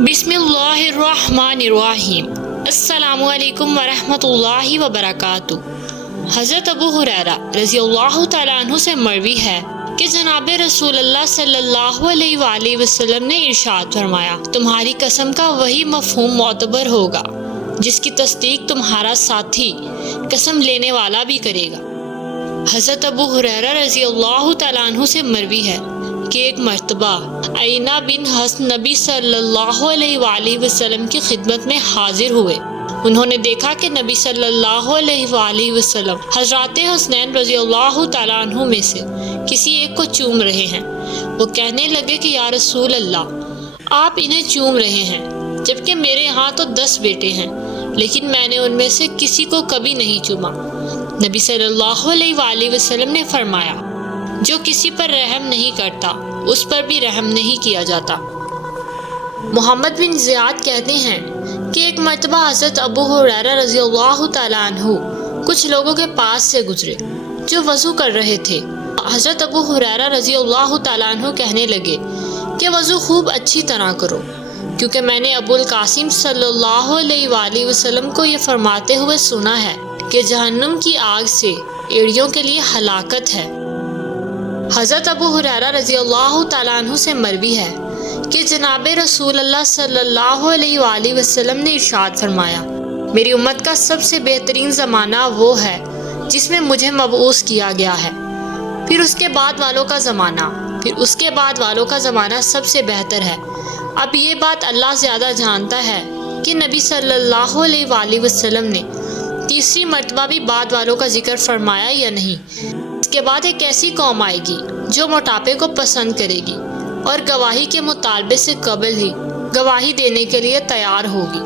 بسم اللہ الرحمن الرحیم۔ السلام علیکم ورحمۃ اللہ وبرکاتہ۔ حضرت ابو ہریرہ رضی اللہ تعالیٰ عنہ سے مروی ہے کہ جناب رسول اللہ صلی اللہ علیہ وآلہ وسلم نے ارشاد فرمایا، تمہاری قسم کا وہی مفہوم معتبر ہوگا جس کی تصدیق تمہارا ساتھی قسم لینے والا بھی کرے گا۔ حضرت ابو ہریرہ رضی اللہ تعالیٰ عنہ سے مروی ہے کہ ایک مرتبہ عینہ بن حسن نبی صلی اللہ علیہ وآلہ وسلم کی خدمت میں حاضر ہوئے۔ انہوں نے دیکھا کہ نبی صلی اللہ علیہ وآلہ وسلم حضرات حسنین رضی اللہ تعالیٰ عنہ میں سے کسی ایک کو چوم رہے ہیں۔ وہ کہنے لگے کہ یا رسول اللہ، آپ انہیں چوم رہے ہیں جبکہ میرے ہاں تو 10 بیٹے ہیں، لیکن میں نے ان میں سے کسی کو کبھی نہیں چوما۔ نبی صلی اللہ علیہ وآلہ وسلم نے فرمایا، جو کسی پر رحم نہیں کرتا اس پر بھی رحم نہیں کیا جاتا۔ محمد بن زیاد کہتے ہیں کہ ایک مرتبہ حضرت ابو ہریرہ رضی اللہ تعالیٰ عنہ کچھ لوگوں کے پاس سے گزرے جو وضو کر رہے تھے۔ حضرت ابو ہریرہ رضی اللہ تعالیٰ عنہ کہنے لگے کہ وضو خوب اچھی طرح کرو، کیونکہ میں نے ابو القاسم صلی اللہ علیہ وآلہ وسلم کو یہ فرماتے ہوئے سنا ہے کہ جہنم کی آگ سے ایڑیوں کے لیے ہلاکت ہے۔ حضرت ابو ہریرہ رضی اللہ تعالیٰ عنہ سے مروی ہے کہ جناب رسول اللہ صلی اللہ علیہ وآلہ وسلم نے ارشاد فرمایا، میری امت کا سب سے بہترین زمانہ وہ ہے جس میں مجھے مبعوث کیا گیا ہے، پھر اس کے بعد والوں کا زمانہ، پھر اس کے بعد والوں کا زمانہ سب سے بہتر ہے۔ اب یہ بات اللہ زیادہ جانتا ہے کہ نبی صلی اللہ علیہ وآلہ وسلم نے تیسری مرتبہ بھی بعد والوں کا ذکر فرمایا یا نہیں۔ اس کے بعد ایک ایسی قوم آئے گی جو موٹاپے کو پسند کرے گی اور گواہی کے مطالبے سے قبل ہی گواہی دینے کے لیے تیار ہوگی۔